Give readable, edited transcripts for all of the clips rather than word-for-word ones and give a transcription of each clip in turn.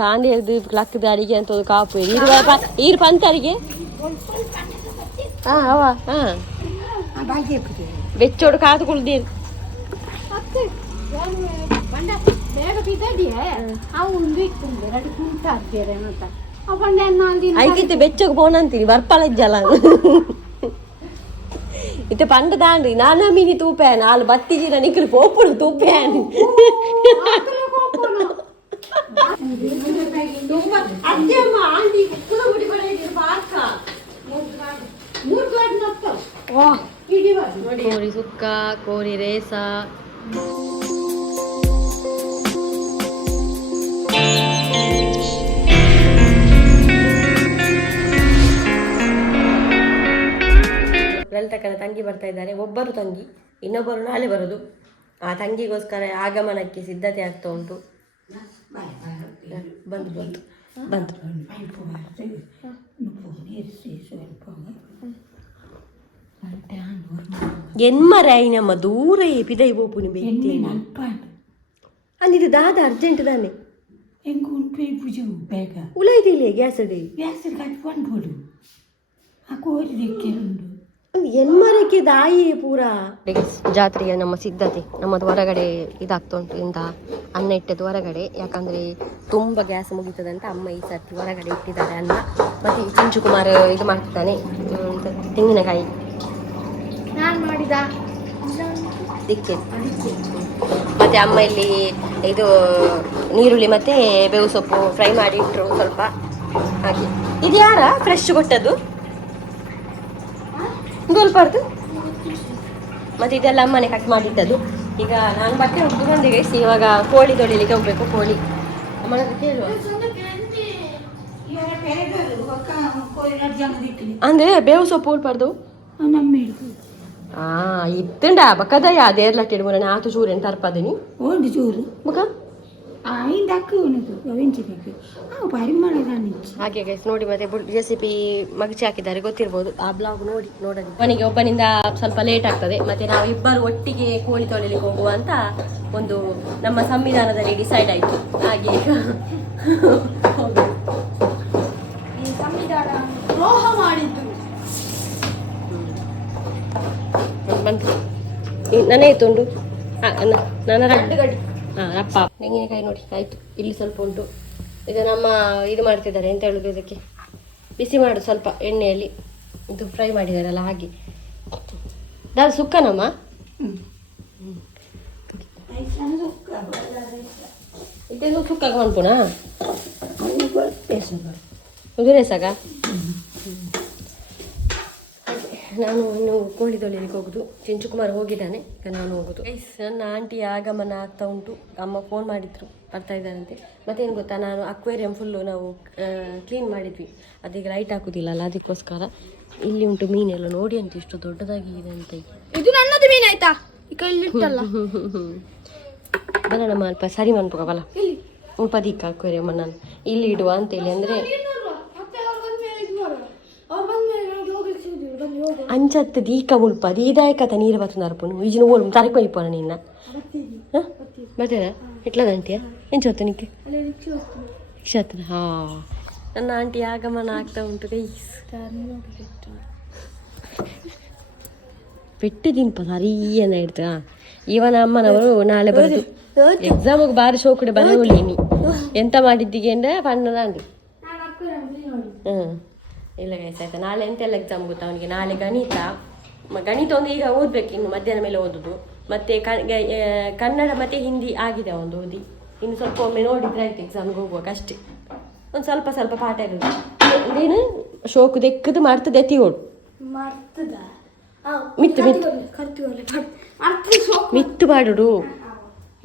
ತಾಂಡಿ ಅದು ಲಕ್ಕದ ಅಡಿಗೆ ಅಂತ ಒಂದು ಕಾಪು ಈರು ಪಂತರಿಗೆ ಅವ ಬೆಚ್ಚೋಡು ಕಾದು ಕುಳ್ದೀರು ಐಕಿತ್ತು ಬೆಚ್ಚಗೆ ಪೋನಂತೀನಿ ಬರ್ಪಲಜ್ಜಲ್ಲ ಇತ್ತೆ ಪಂಡ ತಾಂಡ್ರಿ ನಾನು ಮೀನಿ ತೂಪ್ಯಾನ ಅಲ್ಲಿ ಬತ್ತಿಗೆ ನಿಕ್ಕಲು ಪೋಪುಡು ತೂಪ್ಯಾನ ಕೋರಿ ಸುಕ್ಕ ಕೋರಿ ರೇಸ ಲಲಿತಕ್ಕನ ತಂಗಿ ಬರ್ತಾ ಇದ್ದಾರೆ. ಒಬ್ಬರು ತಂಗಿ, ಇನ್ನೊಬ್ಬರು ನಾಳೆ ಬರೋದು. ಆ ತಂಗಿಗೋಸ್ಕರ ಆಗಮನಕ್ಕೆ ಸಿದ್ಧತೆ ಆಗ್ತಾ ಉಂಟು. ಬಂದು ಬಂದು ಬಂದು ಎನ್ಮರಾಯಿನಮ್ಮ ದೂರ ಪಿದೈ ಬೋಪುನಿ ಬೇಕಿ ಅಂದಿದ್ದು ದಾದ ಅರ್ಜೆಂಟ್ ತಾನೆ ಉಳೈದಿಲ್ಲ ಗ್ಯಾಸ್ ಅಡಿ ಎನ್ಮರಕ್ಕೆ ದಾಯಿ ಪೂರ ಜಾತ್ರೆಯ ನಮ್ಮ ಸಿದ್ಧತೆ ನಮ್ಮದು ಹೊರಗಡೆ ಇದಾಗ್ತಾ ಉಂಟು. ಇಂದ ಅನ್ನ ಇಟ್ಟದ್ದು ಹೊರಗಡೆ, ಯಾಕಂದ್ರೆ ತುಂಬ ಗ್ಯಾಸ್ ಮುಗೀತದೆ ಅಂತ ಅಮ್ಮ ಈ ಸರ್ತಿ ಹೊರಗಡೆ ಇಟ್ಟಿದ್ದಾರೆ ಅನ್ನ. ಮತ್ತೆ ಚಿಂಚು ಕುಮಾರ್ ಇದು ಮಾಡ್ತಿದ್ದಾನೆ, ತೆಂಗಿನಕಾಯಿ ದಿಕ್ಕೆ. ಮತ್ತೆ ಅಮ್ಮ ಇಲ್ಲಿ ಇದು ನೀರುಳ್ಳಿ ಮತ್ತೆ ಬೇವು ಸೊಪ್ಪು ಫ್ರೈ ಮಾಡಿ ಇಟ್ಟರು ಸ್ವಲ್ಪ ಹಾಗೆ. ಇದು ಯಾರ ಫ್ರೆಶ್ ಕೊಟ್ಟದ್ದು ಗೋಲ್ಪಾರ್ದು? ಮತ್ತೆ ಇದೆಲ್ಲ ಅಮ್ಮನೆ ಕಟ್ ಮಾಡಿಟ್ಟದ್ದು. ಈಗ ನಾನು ಬಟ್ಟೆ ಹೋಗ್ದು ಬಂದಿಗೆ ಇವಾಗ ಕೋಳಿ ತೊಳಿಲಿಕ್ಕೆ ಹೋಗ್ಬೇಕು. ಕೋಳಿ ಅಮ್ಮನ ಕೇಳುವ ಅಂದ್ರೆ ಬೇವು ಸೊಪ್ಪು ಉಳ್ಪಾರ್ದು ಇತ್ತಂಡ ಬಕ್ಕದಯ್ಯ ಅದೇರ್ಲಟ್ಟಿಡು ಮೂರನೇ ಆತು ಚೂರು ಎಂತ ತರ್ಪದನಿ ಒಂದು ಚೂರು ಮುಖ ಹಾಗೆ ಗೈಸ್ ನೋಡಿ. ಮತ್ತೆ ರೆಸಿಪಿ ಮಗಚಿ ಹಾಕಿದ್ದಾರೆ, ಗೊತ್ತಿರ್ಬೋದು ಆ ಬ್ಲಾಗ್ ನೋಡಿ ನೋಡೋದು. ಅವನಿಗೆ ಒಬ್ಬನಿಂದ ಸ್ವಲ್ಪ ಲೇಟ್ ಆಗ್ತದೆ. ಮತ್ತೆ ನಾವು ಇಬ್ಬರು ಒಟ್ಟಿಗೆ ಕೋಳಿ ತೊಳಿಲಿಕ್ಕೆ ಹೋಗುವ ಅಂತ ಒಂದು ನಮ್ಮ ಸಂವಿಧಾನದಲ್ಲಿ ಡಿಸೈಡ್ ಆಯ್ತು. ಹಾಗೆ ಸಂವಿಧಾನ ದ್ರೋಹ ಮಾಡಿದ್ದು ಬಂತು. ನನ್ನೇ ಇತ್ತುಂಡು ನನ್ನ ರಡ್ಡು ಗಡಿ ಅಪ್ಪ ತೆಂಗಿನಕಾಯಿ ನೋಡಿ ಆಯ್ತು. ಇಲ್ಲಿ ಸ್ವಲ್ಪ ಉಂಟು. ಇದು ನಮ್ಮ ಇದು ಮಾಡ್ತಿದ್ದಾರೆ ಎಂತ ಹೇಳುದು, ಇದಕ್ಕೆ ಬಿಸಿ ಮಾಡು ಸ್ವಲ್ಪ ಎಣ್ಣೆಯಲ್ಲಿ. ಇದು ಫ್ರೈ ಮಾಡಿದಾರಲ್ಲ ಹಾಗೆ. ದಾಲ್ ಸುಕ್ಕನಮ್ಮ ಇದೇನು ಸುಕ್ಕಾಗ ಮಾಡ್ಬೋಣ ಉದುರೇಸಾಗ. ನಾನು ಇನ್ನು ಕೋಳಿ ತೊಳಿಲಿಕ್ಕೆ ಹೋಗುದು. ಚಿಂಚುಕುಮಾರ್ ಹೋಗಿದ್ದಾನೆ, ಈಗ ನಾನು ಹೋಗುದು. ನನ್ನ ಆಂಟಿ ಆಗಮನ ಆಗ್ತಾ ಉಂಟು. ಅಮ್ಮ ಫೋನ್ ಮಾಡಿದ್ರು ಬರ್ತಾ ಇದ್ದಾರಂತೆ. ಮತ್ತೇನು ಗೊತ್ತಾ, ನಾನು ಅಕ್ವೇರಿಯಂ ಫುಲ್ಲು ನಾವು ಕ್ಲೀನ್ ಮಾಡಿದ್ವಿ. ಅದೀಗ ಲೈಟ್ ಹಾಕುದಿಲ್ಲ ಅಲ್ಲ, ಅದಕ್ಕೋಸ್ಕರ. ಇಲ್ಲಿ ಉಂಟು ಮೀನೆಲ್ಲ ನೋಡಿ ಅಂತ ಎಷ್ಟು ದೊಡ್ಡದಾಗಿ ಇದೆ ಅಂತ. ಇದು ನನ್ನದು ಮೀನು ಆಯ್ತಾ ಬರೋಣ ಅಲ್ಪ ಸರಿ ಮನ್ಪುಗ ಬಲ ಉಳ್ಪದಿಕ್ಕ ಅಕ್ವೇರಿಯಂ ನಾನು ಇಲ್ಲಿ ಇಡುವ ಅಂತೇಳಿ. ಅಂದರೆ ಅಂಚತ್ತು ದೀಕ ಮುಲ್ಪ ದೀದಾಯಕತ ನೀರು ಬರ್ತದೆ ಅರ್ಪುನು ಈಜಿನ ಓಲು ತರಕು ಇಪ್ಪನ ನಿನ್ನ ಬರ್ತದ ಇಟ್ಲದಂಟಿಯ ಎಂಚೋತ್ತು ನಿಕ್ಕೆ ರಿಕ್ಷಾತ್ರ. ಹಾಂ ನನ್ನ ಆಂಟಿ ಆಗಮನ ಆಗ್ತಾ ಉಂಟು ಗೈಸ್. ಪೆಟ್ಟು ತಿನ್ಪ ಸರಿಯನ್ನ ಇಡ್ತ. ಇವನ ಅಮ್ಮನವರು ನಾಳೆ ಬರೋದು. ಎಕ್ಸಾಮಿಗೆ ಬಾರಿ ಶೋಕಡೆ ಬರೋಳೀನಿ ಎಂತ ಮಾಡಿದ್ದೀಗೆ ಅಂದರೆ ಪಣ್ಣದಾಂಡಿ. ಇಲ್ಲ ಗೈಸ್ ಆಯ್ತಾ. ನಾಳೆ ಎಂತೆಲ್ಲ ಎಕ್ಸಾಮ್ ಗೊತ್ತಾ ಅವನಿಗೆ? ನಾಳೆ ಗಣಿತ ಒಂದು ಈಗ ಓದ್ಬೇಕು, ಇನ್ನು ಮಧ್ಯಾಹ್ನ ಮೇಲೆ ಓದೋದು. ಮತ್ತು ಕನ್ನಡ ಮತ್ತು ಹಿಂದಿ ಆಗಿದೆ ಒಂದು ಓದಿ. ಇನ್ನು ಸ್ವಲ್ಪ ಒಮ್ಮೆ ನೋಡಿದ್ರೆ ಆಯ್ತು ಎಕ್ಸಾಮ್ಗೆ ಹೋಗುವಾಗ ಅಷ್ಟೇ. ಒಂದು ಸ್ವಲ್ಪ ಸ್ವಲ್ಪ ಪಾಠ ಇರೋದು. ನೀನು ಶೋಕು ದೆಕ್ಕದು ಮಾಡ್ತದೆ ಎತ್ತಿಗೋಡು ಮಿತ್ತು ಮಿತ್ತು ಮಿತ್ತು ಮಾಡುಡು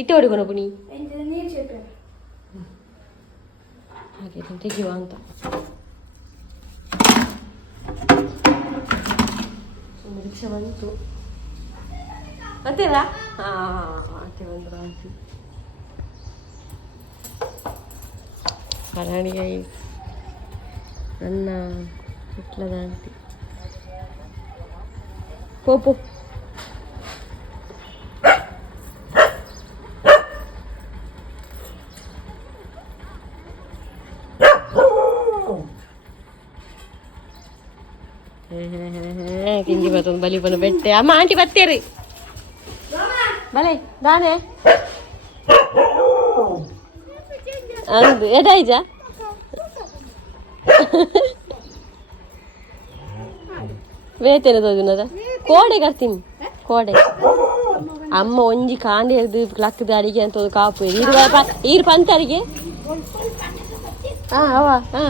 ಇಟ್ಟು ಹೊಡಿಗೋಣ ಪುಣಿ ಹಾಗೆ ತೆಗಿಯುವ ಅಂತ. ರಿಕ್ಷಾ ಬಂತು ಮತ್ತೆಲ್ಲ. ಮತ್ತೆ ಒಂದು ಹರಾಣಿಗೆ ನನ್ನ ಇಟ್ಲದ ಆಂಟಿ ಪೋಪು ಕಿಂಗಿ ಬರ್ತೊಂದು ಬಲಿ ಬಂದು ಬೆಟ್ಟೆ ಅಮ್ಮ ಆಂಟಿ ಬರ್ತೀರಿ ಬಲೆ ದಾನೆ ಅಂದು ಎಡಾಯ್ಜ ಬೇತೇನೆ ತೋಜುನದ ಕೋಡೆ ಕರ್ತೀನಿ ಕೋಡೆ ಅಮ್ಮ ಒಂಜಿ ಕಾಂಡೆ ಲಕ್ಕದ ಅಡಿಗೆ ಅಂತ ಕಾಪು ಈರು ಪಂತರಿಗೆ ಹಾ ಅವ ಹಾ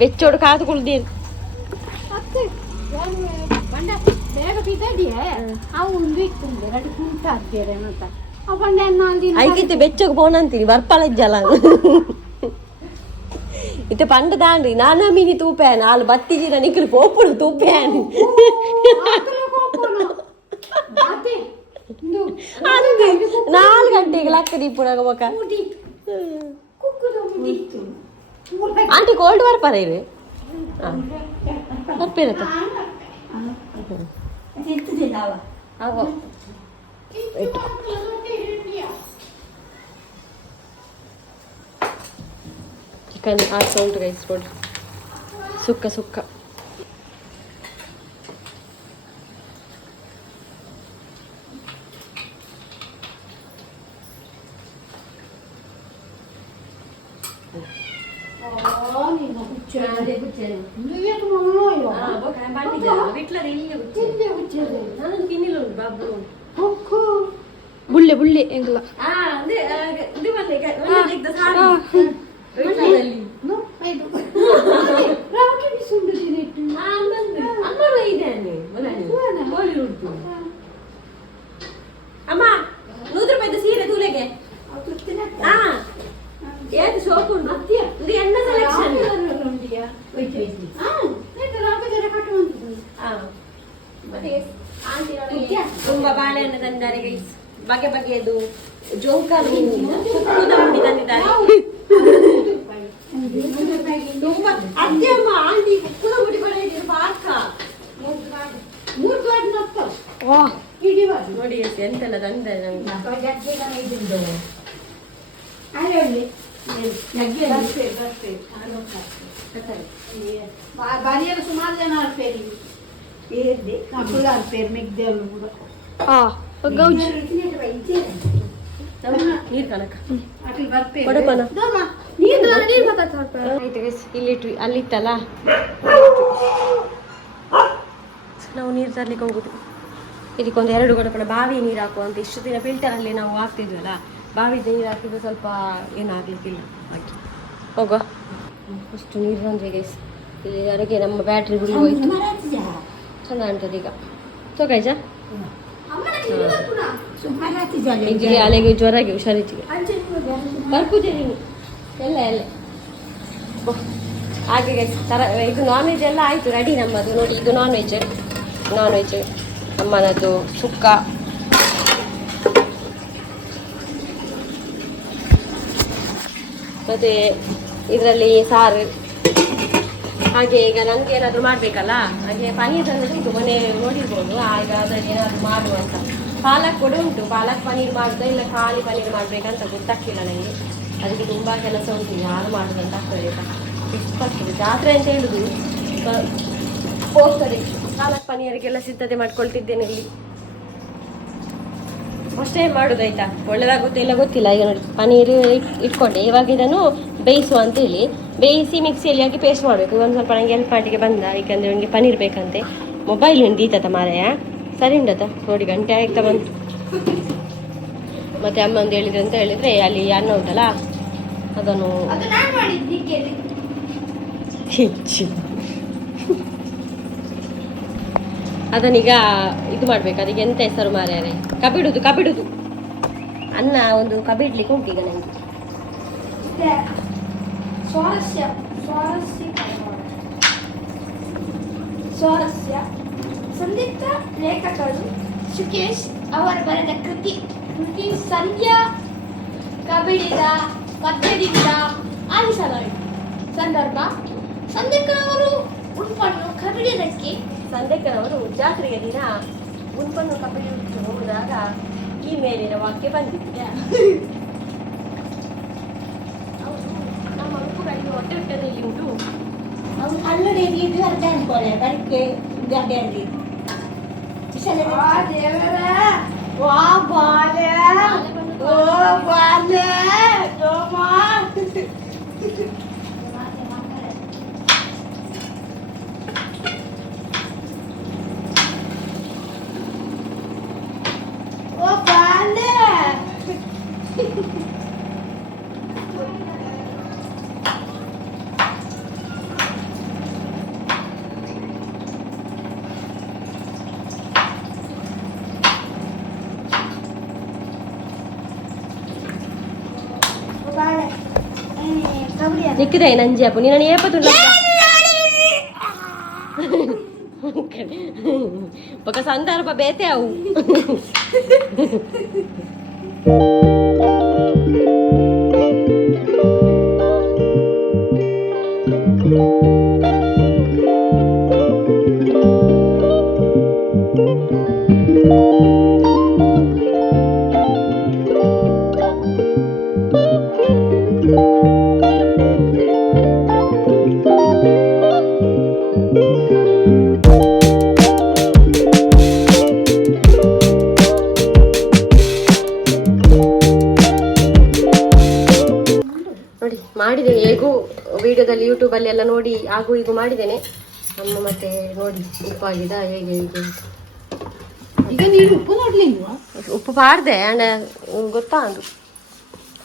ಬೆಚ್ಚೋಡು ಕಾತು ಕುಳ್ದೀರ್ ಐಕಿತ್ತು ಬೆಚ್ಚಗೆ ಪೋನಂತೀನಿ ಬರ್ಪಲಜ್ಜಲ್ಲ ಇತ್ತೆ ಪಂಡ ದಾಂಡ್ರಿ ನಾನ ಮೀನಿ ತೂಪ್ಯಾನ ಅಲ್ಲಿ ಬತ್ತಿಗಿರ ನಿಕ್ಕಲು ಪೋಪುಡು ತೂಪ್ಯಾನ ಅಂದು 4 ಗಂಟೆಗೆ ಲಕ್ಕ ದೀಪುನಾಗ ಮಕ್ಕ ಆಂಟಿ ಕೋಲ್ಡ್ ಬರ್ಪಾರ ಇವೆ ಬರ್ಪಿರತ್ತ ಚಿಕನ್ ಆಗ್ತಾ ಉಂಟು ಗೈಸ್ ನೋಡಿ ಸುಕ್ಕ ಸುಕ್ಕ ಬುಳ್ಳೆ ಬುಳ್ಳೆ ಎಂಗ್ಲ ಅಮ್ಮ 100 ರೂಪಾಯಿದ ಸೀರೆ ತೂಲೆಗೆ ಏದು ಸೋಪು ಇದು ಎಣ್ಣೆ ಸೆಲೆಕ್ಷನ್ ತುಂಬಾ ಬಾಳೆಹಣ್ಣು ತಂದಿದ್ದಾರೆ ಗೈಸ್ ಬಗೆ ಬಗೆಯದು ಜೋಂಕಾಲು ಸುಕ್ಕುದ ಹುಂಡಿ ತಂದಿದ್ದಾರೆ ತುಂಬಾ ಅದೇ ಅಮ್ಮ ಆಂಟಿ ಸುಕ್ಕುದ ಹುಡಿ ಬಡ ಪಾಕ ನೋಡಿ ಎಂತೆಲ್ಲ ತಂದಿದ್ದಾರೆ ಭಾರಿಯಾಗ ಸುಮಾರು ಜನ ಆಡ್ಪೇರಿ ಮಕ್ಕಳು ಆಡ್ಪೇರಿ ಮಿಗ್ದೇವ್ರು ಕೂಡ ನೀರ್ ಕನಕ ಅಟ್ಲಿ ಬರ್ಪೇರಿ ಕೊಡಪ್ಪನ ನೀರು ಆಯ್ತು ಗೈಸ್ ಇಲ್ಲಿಟ್ವಿ ಅಲ್ಲಿತ್ತಲ್ಲ ನಾವು ನೀರು ತರ್ಲಿಕ್ಕೆ ಹೋಗುದು ಇದಕ್ಕೊಂದು 2 ಗಡಪಣ ಬಾವಿ ನೀರು ಹಾಕುವಂತ ಇಷ್ಟು ದಿನ ಫಿಲ್ಟರಲ್ಲಿ ನಾವು ಹಾಕ್ತಿದ್ವಲ್ಲ ಬಾವಿ ನೀರು ಹಾಕಿದ್ರೆ ಸ್ವಲ್ಪ ಏನಾಗ್ಲಿಕ್ಕಿಲ್ಲ ಹಾಕಿ ಹೋಗುವ ಅಷ್ಟು ನೀರು ಬಂದ್ರೆ ಗೈಸ್ ಇಲ್ಲಿ ಹೊರಗೆ ನಮ್ಮ ಬ್ಯಾಟ್ರಿ ಬಿಡಿ ಹೋಯ್ತು ಚಂದ ಕಾಣ್ತದೆ ಈಗ ಸೊ ಗೈಜ ಇಜ್ಜಿಗೆ ಅಲೆಗೆ ಜ್ವರಗೆ ಹುಷಾರಿಜ್ಜಿಗೆ ಬರ್ಪೂಜೆ ನೀನು ಎಲ್ಲ ಎಲ್ಲ ಹಾಗೆ ಗೈಸ್ ಇದು ನಾನ್ ವೆಜ್ ಎಲ್ಲ ಆಯಿತು ರೆಡಿ ನಮ್ಮದು ನೋಡಿ ಇದು ನಾನ್ ವೆಜ್ ಅಮ್ಮನದ್ದು ಸುಕ್ಕ ಮತ್ತು ಇದರಲ್ಲಿ ಸಾರು ಹಾಗೆ ಈಗ ನನಗೆ ಏನಾದರೂ ಮಾಡಬೇಕಲ್ಲ ಹಾಗೆ ಪನೀರ್ ಉಂಟು ಮನೆ ನೋಡಿರ್ಬೋದು ಆಗ ಅದರಲ್ಲಿ ಏನಾದರೂ ಮಾಡುವಂತ ಪಾಲಕ್ ಕೂಡ ಉಂಟು ಪಾಲಕ್ ಪನೀರ್ ಮಾಡೋದು ಇಲ್ಲ ಖಾಲಿ ಪನೀರ್ ಮಾಡಬೇಕಂತ ಗೊತ್ತಾಗ್ತಿಲ್ಲ ನನಗೆ ಅದಕ್ಕೆ ತುಂಬ ಕೆಲಸ ಉಂಟು ಯಾರು ಮಾಡೋದಂತ ಆಗ್ತದೆ ಎಷ್ಟು ಜಾತ್ರೆ ಅಂತ ಹೇಳುದು ಹೋಗ್ತದೆ ಪಾಲಕ್ ಪನೀರಿಗೆಲ್ಲ ಸಿದ್ಧತೆ ಮಾಡ್ಕೊಳ್ತಿದ್ದೇನೆ ಇಲ್ಲಿ ಅಷ್ಟೇ ಮಾಡೋದಾಯ್ತಾ ಒಳ್ಳೆದಾಗುತ್ತೆ ಇಲ್ಲ ಗೊತ್ತಿಲ್ಲ ಈಗ ನೋಡಿ ಪನೀರ್ ಇಟ್ಕೊಂಡೆ ಇವಾಗ ಇದನ್ನು ಬೇಯಿಸುವ ಅಂತೇಳಿ ಬೇಯಿಸಿ ಮಿಕ್ಸಿಯಲ್ಲಿ ಹಾಕಿ ಪೇಸ್ಟ್ ಮಾಡಬೇಕು ಒಂದು ಸ್ವಲ್ಪ ನನಗೆ ಹೆಲ್ಪ್ ಮಾಡಿಗೆ ಬಂದ ಯಾಕಂದರೆ ನನಗೆ ಪನೀರ್ ಬೇಕಂತೆ ಮೊಬೈಲ್ ಉಂಟು ಈತತ ಮಾರಾಯ ಸರಿ ಉಂಟತ ನೋಡಿ ಗಂಟೆ ಆಗ್ತಾ ಬಂತು ಮತ್ತೆ ಅಮ್ಮ ಒಂದು ಹೇಳಿದ್ರು ಅಂತ ಹೇಳಿದರೆ ಅಲ್ಲಿ ಅನ್ನ ಉಂಟಲ್ಲ ಅದನ್ನು ಅದನ್ನೀಗ ಇದು ಮಾಡ್ಬೇಕು ಅದಕ್ಕೆ ಎಂತ ಹೆಸರು ಮಾರ್ಯಾರೆ ಕಬಿಡುದು ಅನ್ನ ಒಂದು ಕಬಿಡ್ಲಿಕ್ಕೆ ಉಂಟು ಈಗ ನನಗೆ ಸ್ವಾರಸ್ಯ ಸಂದಿಗ್ಧ ಲೇಖಕರು ಶುಕೇಶ್ ಅವರು ಬರೆದ ಕೃತಿ ಸಂಧ್ಯಾ ಕಬಿಡಿದ ಪದ್ಯದಿಂದ ಆಲಿಸಲಾಯಿತು ಸಂದರ್ಭ ಸಂದಿಗ್ಧನವರು ಉಣ್ಪನ್ನು ಕಬಿಡಿದಕ್ಕೆ ಸಂದೇಕನವರು ಜಾತ್ರೆಯ ದಿನ ಉನ್ಪನ್ನು ಕಬಡ್ಡಿ ಹೋದಾಗ ಈ ಮೇಲಿನ ವಾಕ್ಯ ಬಂದಿದೆ ಹೌದು ನಮ್ಮ ಉಪ್ಪುಗಳಿಗೆ ಹೊಟ್ಟೆ ಉಂಟು ಅವ್ನು ಅಲ್ಲಡೆ ಇದು ಅರ್ಧ ಅನ್ಕೊಳ್ಳೆ ಬಳಿಕೆ ಗಡ್ಡೆ ಅಲ್ಲಿ ವಾ ದೇವರೇ, ವಾ ಬಾಲೆ, ಓ ಬಾಲೆ, ಸೋಮ. ಓ ಬಾಲೆ. ನಿಕ್ಕಿದೆ ನಂಜಿ ಅಪ್ಪು ನೀನು ಏಪತ್ತು ఒక సందర్భ బేతే అవు ನೋಡಿ ಮಾಡಿದೆ ಹೇಗೂ ವಿಡಿಯೋದಲ್ಲಿ ಯೂಟ್ಯೂಬಲ್ಲಿ ಎಲ್ಲ ನೋಡಿ ಹಾಗೂ ಹೀಗೂ ಮಾಡಿದ್ದೇನೆ ಅಮ್ಮ ಮತ್ತೆ ನೋಡಿ ಉಪ್ಪಾಗಿದ ಹೇಗೆ ಹೀಗೆ ಈಗ ನೀನು ಉಪ್ಪು ನೋಡ್ಲಿಲ್ವಾ? ಉಪ್ಪು ಪಾಡ್ದೆ ಅಂಡ ಗೊತ್ತಾ ಅದು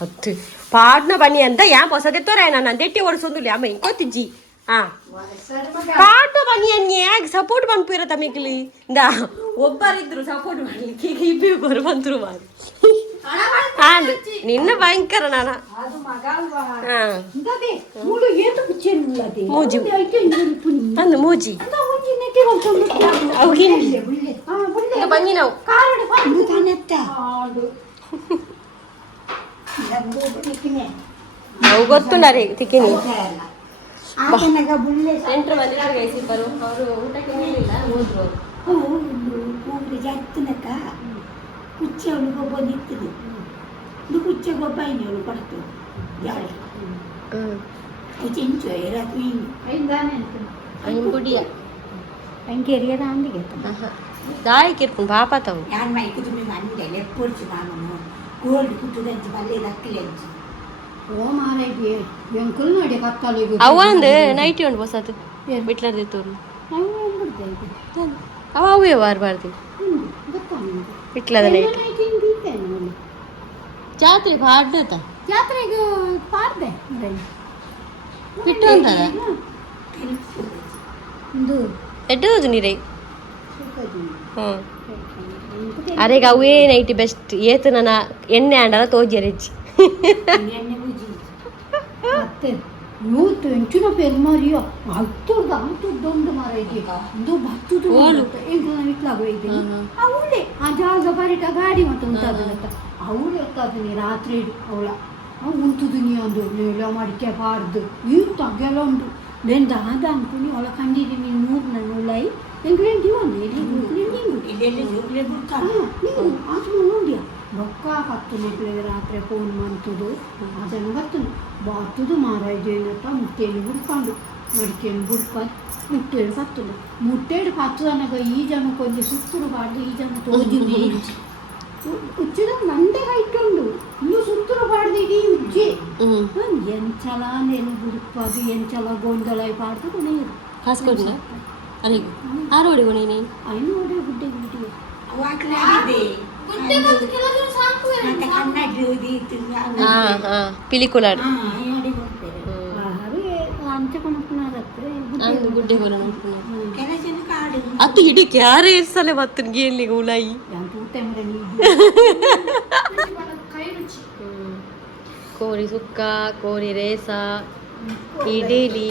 ಹತ್ತು ಪಾಡ್ನ ಬನ್ನಿ ಅಂತ ಯಾ ಹೊಸದೆ ತೋರ ನಾನು ತೆಟ್ಟಿ ಓಡಿಸೋದಿಲ್ಲ ಅಮ್ಮ ಹಿಂಗೆ ಗೊತ್ತಿಜ್ಜಿ ಹಾ ಪಾಡ್ನ ಬನ್ನಿ ಅನ್ನಿ ಯಾಕೆ ಸಪೋರ್ಟ್ ಬಂದ್ಪಿರ ತಮಿಗ್ಲಿ ಇಂದ ಒಬ್ಬರಿದ್ರು ಸಪೋರ್ಟ್ ಮಾಡ್ಲಿಕ್ಕೆ ಈಗ ಇಬ್ಬರು ಬಂದ್ರು ಮಾಡಿ ಹಾಂಡು ನಿನ್ನ ಭಯಂಕರ ನಾನ ಹಾ ಮೂಜಿ ಅಂದು ಮೂಜಿ ಬಂಗಿ ನಾವು ಅವು ಗೊತ್ತುಂಡಾರೆ ತಿಕ್ಕಿನಿ ಸೆಂಟ್ರ್ ಬಂದಿದ್ದಾರೆ ಗೈಸಿಬ್ಬರು ಅವರು ಊಟಕ್ಕೆ ನೀಡಿಲ್ಲ ಹೋದ್ರು ಕುಚ್ಚ ಗೊಬ್ಬ ನಿಂತಿದೆ ಇದು ಕುಚ್ಚ ಗೊಬ್ಬ ಇನ್ನೇಳು ಕೊಡ್ತೇವೆ ಯಾಳೆ ಚೆಂಚು ಇರಕು ಗುಡಿಯ ಹಂಗೆ ಎರಿಯದ ಅಂದಿಗೆ ದಾಯಕಿರ್ಪುಂಡು ಪಾಪ ತವು ಯಾರು ಮೈಕು ತುಂಬಿ ಮಂಡೆ ಲೆಪ್ಪೊಡ್ಚು ನಾನು ಗೋಲ್ಡ್ ಕುಟ್ಟುದಂಚು ಬಲ್ಲೆ ದಕ್ಕಿಲೆಂಚು ಓ ಮಾರೈಗೆ ಎಂಕಲ್ ನೋಡಿ ಕತ್ತಲಿಗೆ ಅವಂದು ನೈಟಿ ಉಂಟು ಹೊಸದು ಬಿಟ್ಲರ್ದೆ ತೋರು ಅವ ಅವೇ ಬಾರ್ಬಾರ್ದು ಬಿಟ್ಲದ ನೈಟಿ ಜಾತ್ರೆ ಪಾಡ್ನತ ಜಾತ್ರೆಗೆ ಪಾಡ್ದೆ ಬಿಟ್ಟು ಅಂತಾರ ಒಂದು ಎಡ್ಡದು ನೀರೇ ಹ್ಞೂ ಅರೆಗ ಅವೇ ನೈಟಿ ಬೆಸ್ಟ್ ಏತು ನನ್ನ ಎಣ್ಣೆ ಆಂಡಲ ತೋಜೆರೆಜ್ಜಿ ಎಣ್ಣೆ ಬುಜಿ ಮತ್ತೆ ನೂತು ಎಂಚಿನ ಪೆರ್ಮಾರಿಯೋ ಹತ್ತುರ್ದು ಹತ್ತುರ್ದೊಂದು ಮರ ಇದೀಗ ಒಂದು ಭತ್ತುದು ಎಂಟು ಇಟ್ಲಾಗೋಯ್ತು ಅವಳೆ ಆ ಜಾಗ ಬರಿಟ ಗಾಡಿ ಮತ್ತೆ ಉಂಟಾದ ಅವಳು ಎತ್ತಾದ ರಾತ್ರಿ ಅವಳ ಉಂಟುದು ನೀ ಒಂದು ನೆಲ ಮಡಿಕೆ ಬಾರ್ದು ಈಗ ತಗ್ಗೆಲ್ಲ ಉಂಟು ದೆನ್ ದಾದ ಅನ್ಕೊಂಡು ಅವಳ ಕಂಡಿರಿ ನೀನು ನೂರ್ನ ನೂಲೈ ಎಂಗ್ಲೇಂಟಿ ನೋಡಿಯ ಬೊಕ್ಕ ಕತ್ತು ಮಕ್ಕಳಿಗೆ ರಾತ್ರಿ ಫೋನ್ ಮಾಡ್ತದು ಅದನ್ನು ಬರ್ತದೆ ಬರ್ತದು ಮಾರಾಯ್ದೇನತ್ತ ಮುಟ್ಟೇನು ಹುಡ್ಕೊಂಡು ಮಡಿಕೆಯನ್ನು ಹುಡ್ಕೊಂಡು ಮುಟ್ಟೇಳು ಕತ್ತದು ಮುಟ್ಟೇಡು ಕತ್ತದನಗ ಈ ಜನ ಕೊಂಚ ಸುತ್ತರು ಬಾರ್ದು ಈ ಜನ ತೋಜಿ ಉಚ್ಚಿದ ಮಂಡೆ ಇಟ್ಟುಂಡು ಇನ್ನು ಸುತ್ತರು ಬಾಡ್ದು ಇಡೀ ಉಜ್ಜಿ ಎಂಚಲ ನೆನು ಹುಡುಕದು ಎಂಚಲ ಗೊಂದಲ ಪಾಡ್ದು ಕೊನೆಯದು ಹಾಸ್ಕೊಡ್ನ ಅಲ್ಲಿಗೆ ಆರೋಡಿ ಕೊನೆ ಅಯ್ನು ನೋಡಿ ಗುಡ್ಡೆ ಗುಡ್ಡೆ ಪಿಲಿಕುಲಾಡ್ ಗುಡ್ಡೆ ಅತ್ತು ಹಿಡಿಕೆ ಯಾರೇ ಇರ್ಸಲೆ ಮತ್ತು ಗೇಲಿಗೆ ಉಲಾಯಿ ಕೋರಿ ಸುಕ್ಕ ಕೋರಿ ರೇಸ ಇಡೀಲಿ